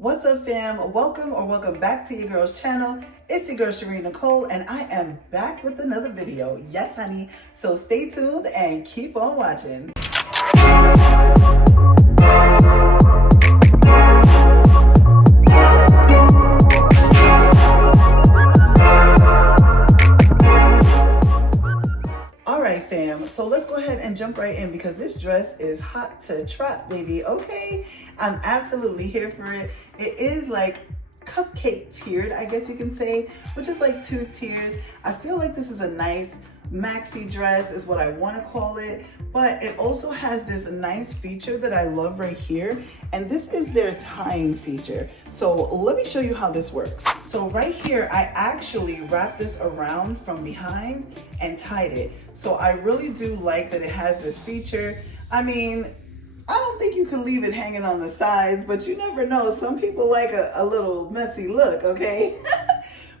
What's up, fam? Welcome back to your girl's channel. It's your girl Shareen Nicole, and I am back with another video. Yes, honey. So stay tuned and keep on watching. Alright, fam, so let's go ahead and jump right in because this dress is hot to trot, baby. Okay, I'm absolutely here for it. It is like cupcake tiered, I guess you can say, which is like 2 tiers. I feel like this is a nice maxi dress is what I want to call it, but it also has this nice feature that I love right here, and this is their tying feature. So let me show you how this works. So right here, I actually wrapped this around from behind and tied it. So I really do like that it has this feature. I mean, I don't think you can leave it hanging on the sides, but you never know. Some people like a little messy look, okay?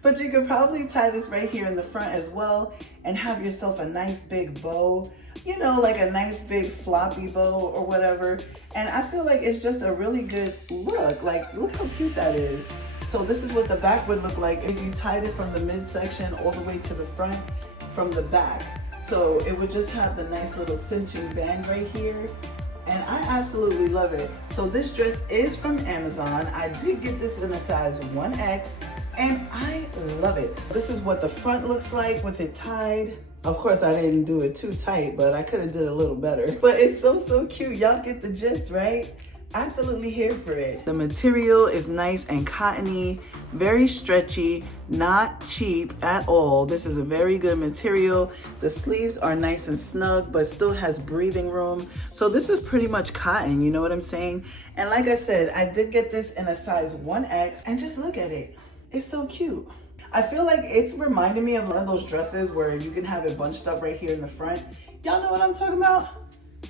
But you could probably tie this right here in the front as well and have yourself a nice big bow, you know, like a nice big floppy bow or whatever. And I feel like it's just a really good look. Like, look how cute that is. So this is what the back would look like if you tied it from the midsection all the way to the front from the back. So it would just have the nice little cinching band right here. And I absolutely love it. So this dress is from Amazon. I did get this in a size 1X. And I love it. This is what the front looks like with it tied. Of course, I didn't do it too tight, but I could have did a little better. But it's so cute. Y'all get the gist, right? Absolutely here for it. The material is nice and cottony, very stretchy, not cheap at all. This is a very good material. The sleeves are nice and snug, but still has breathing room. So this is pretty much cotton, you know what I'm saying? And like I said, I did get this in a size 1X, and just look at it. It's so cute. I feel like it's reminding me of one of those dresses where you can have it bunched up right here in the front. Y'all know what I'm talking about?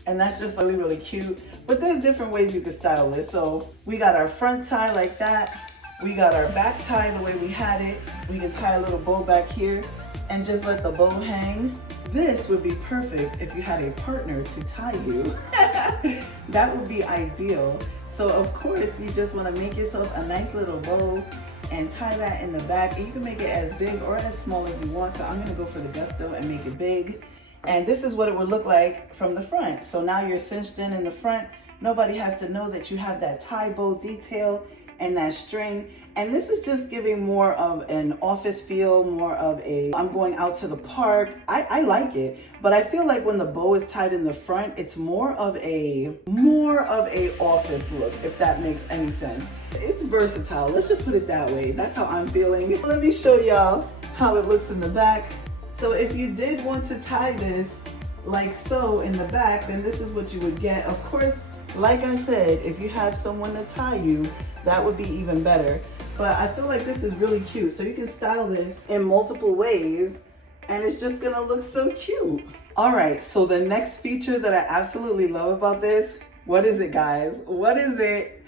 And that's just really cute. But there's different ways you can style this. So we got our front tie like that. We got our back tie the way we had it. We can tie a little bow back here and just let the bow hang. This would be perfect if you had a partner to tie you. That would be ideal. So of course, you just want to make yourself a nice little bow and tie that in the back. And you can make it as big or as small as you want. So I'm gonna go for the gusto and make it big. And this is what it would look like from the front. So now you're cinched in the front. Nobody has to know that you have that tie bow detail and that string. And this is just giving more of an office feel, more of a, I'm going out to the park. I like it, but I feel like when the bow is tied in the front, it's more of a office look, if that makes any sense. It's versatile, let's just put it that way. That's how I'm feeling. Let me show y'all how it looks in the back. So if you did want to tie this like so in the back, then this is what you would get. Of course, like I said, if you have someone to tie you, that would be even better. But I feel like this is really cute. So you can style this in multiple ways and it's just gonna look so cute. All right, so the next feature that I absolutely love about this, what is it, guys? What is it?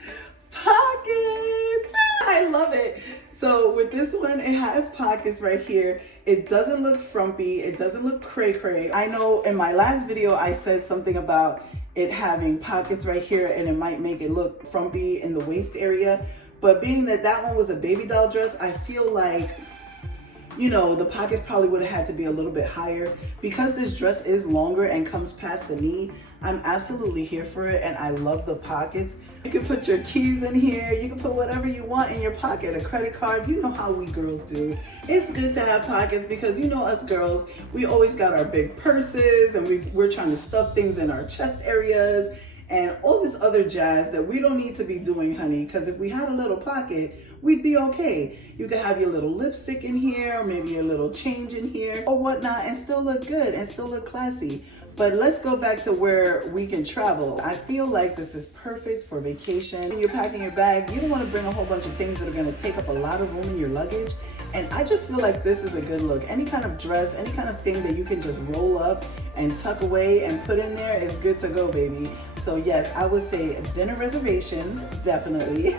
Pockets! I love it. So with this one, it has pockets right here. It doesn't look frumpy. It doesn't look cray-cray. I know in my last video, I said something about it having pockets right here and it might make it look frumpy in the waist area. But being that that one was a baby doll dress, I feel like, you know, the pockets probably would have had to be a little bit higher. Because this dress is longer and comes past the knee, I'm absolutely here for it and I love the pockets. You can put your keys in here, you can put whatever you want in your pocket, a credit card, you know how we girls do. It's good to have pockets because you know us girls, we always got our big purses and we're trying to stuff things in our chest areas and all this other jazz that we don't need to be doing, honey, because if we had a little pocket, we'd be okay. You could have your little lipstick in here, or maybe your little change in here or whatnot and still look good and still look classy. But let's go back to where we can travel. I feel like this is perfect for vacation. When you're packing your bag, you don't want to bring a whole bunch of things that are going to take up a lot of room in your luggage. And I just feel like this is a good look. Any kind of dress, any kind of thing that you can just roll up and tuck away and put in there is good to go, baby. So yes, I would say dinner reservations, definitely.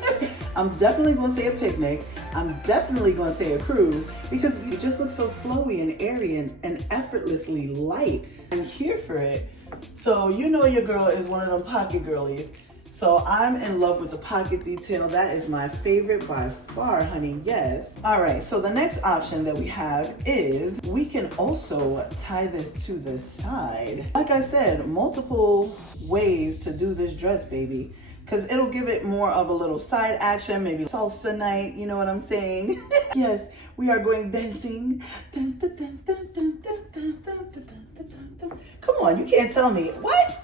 I'm definitely gonna say a picnic. I'm definitely gonna say a cruise because you just look so flowy and airy and effortlessly light. I'm here for it. So you know your girl is one of them pocket girlies. So So I'm in love with the pocket detail. That is my favorite by far, honey, yes. All right, so the next option that we have is we can also tie this to the side. Like I said, multiple ways to do this dress, baby, because it'll give it more of a little side action, maybe salsa night, you know what I'm saying? Yes, we are going dancing. Dun, dun, dun, dun, dun, dun, dun, dun, dun, dun, dun, dun. Come on, you can't tell me. What?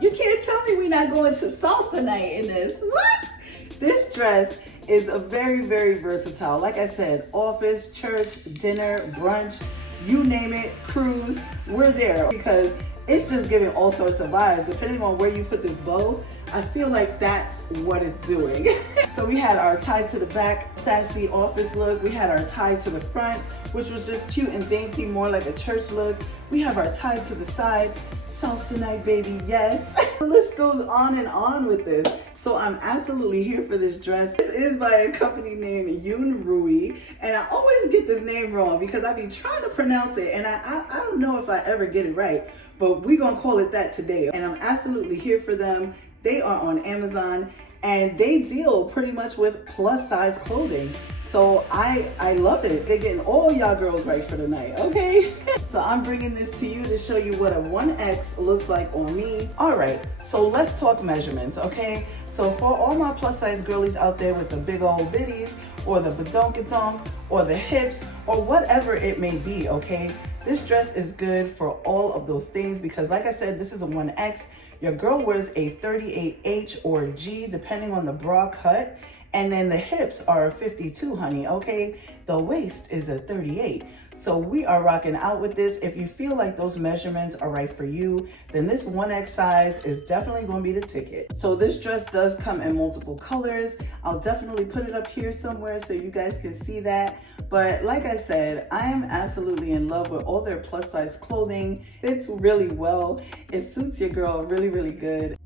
You can't tell me we're not going to salsa night in this. What? This dress is a very, very versatile. Like I said, office, church, dinner, brunch, you name it, cruise, we're there because it's just giving all sorts of vibes. Depending on where you put this bow, I feel like that's what it's doing. So we had our tie to the back, sassy office look. We had our tie to the front, which was just cute and dainty, more like a church look. We have our tie to the side, salsa night, baby, yes. The list goes on and on with this. So I'm absolutely here for this dress. This is by a company named Yoon Rui, and I always get this name wrong because I be trying to pronounce it, and I don't know if I ever get it right, but we gonna call it that today. And I'm absolutely here for them. They are on Amazon, and they deal pretty much with plus size clothing. So I love it. They're getting all y'all girls right for the night, okay? So I'm bringing this to you to show you what a 1X looks like on me. All right, so let's talk measurements, okay? So for all my plus size girlies out there with the big old bitties or the badonkadonk or the hips or whatever it may be, okay? This dress is good for all of those things because like I said, this is a 1X. Your girl wears a 38H or G depending on the bra cut. And then the hips are 52, honey, okay? The waist is a 38. So we are rocking out with this. If you feel like those measurements are right for you, then this 1X size is definitely gonna be the ticket. So this dress does come in multiple colors. I'll definitely put it up here somewhere so you guys can see that. But like I said, I am absolutely in love with all their plus size clothing. Fits really well. It suits your girl really, really good.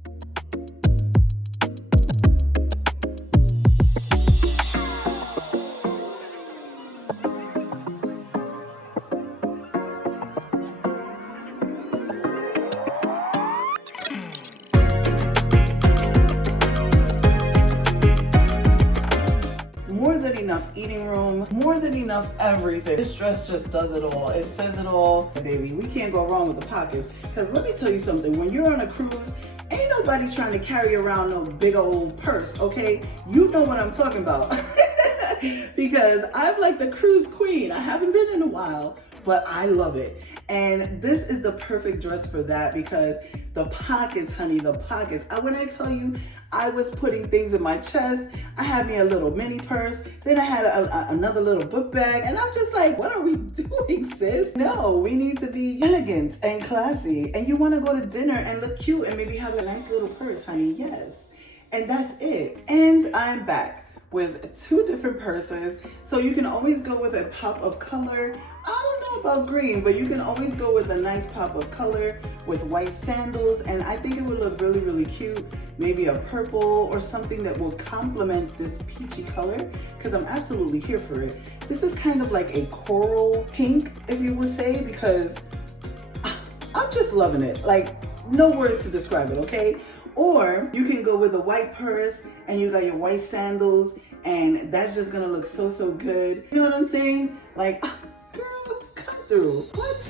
More than enough eating room, more than enough everything. This dress just does it all. It says it all. Baby, we can't go wrong with the pockets. Because let me tell you something, when you're on a cruise, ain't nobody trying to carry around no big old purse, okay? You know what I'm talking about. Because I'm like the cruise queen. I haven't been in a while, but I love it. And this is the perfect dress for that because the pockets, honey, the pockets. When I tell you, I was putting things in my chest. I had me a little mini purse. Then I had another little book bag. And I'm just like, what are we doing, sis? No, we need to be elegant and classy. And you want to go to dinner and look cute and maybe have a nice little purse, honey. Yes. And that's it. And I'm back with two different purses. So you can always go with a pop of color. I don't know about green, but you can always go with a nice pop of color with white sandals. And I think it would look really, really cute. Maybe a purple or something that will complement this peachy color because I'm absolutely here for it. This is kind of like a coral pink, if you would say, because I'm just loving it. Like, no words to describe it, okay? Or you can go with a white purse and you got your white sandals and that's just gonna look so, so good. You know what I'm saying? Like, girl, come through. What?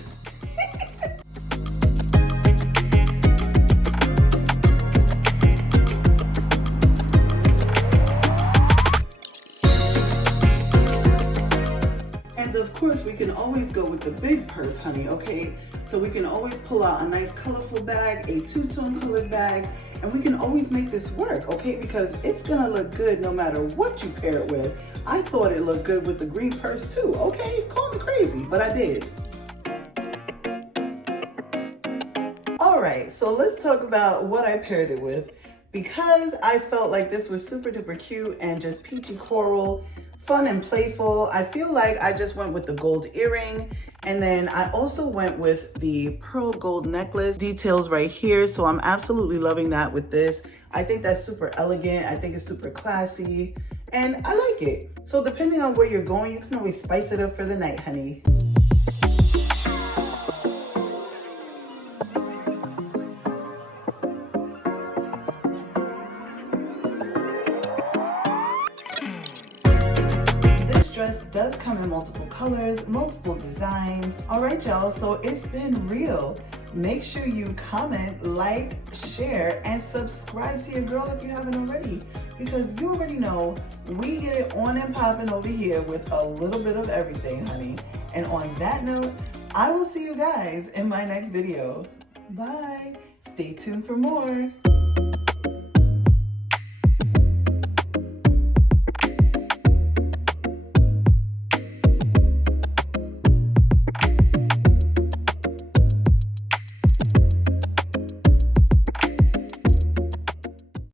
And of course, we can always go with the big purse, honey, okay? So we can always pull out a nice colorful bag, a two-tone colored bag, and we can always make this work, okay? Because it's gonna look good no matter what you pair it with. I thought it looked good with the green purse too, okay? Call me crazy, but I did. All right, so let's talk about what I paired it with. Because I felt like this was super duper cute and just peachy coral, fun and playful, I feel like I just went with the gold earring. And then I also went with the pearl gold necklace details right here. So I'm absolutely loving that with this. I think that's super elegant. I think it's super classy and I like it. So depending on where you're going, you can always spice it up for the night, honey. dress does come in multiple colors, multiple designs. All right, y'all, so it's been real. Make sure you comment, like, share, and subscribe to your girl if you haven't already, because you already know we get it on and popping over here with a little bit of everything, honey. And on that note, I will see you guys in my next video. Bye. Stay tuned for more.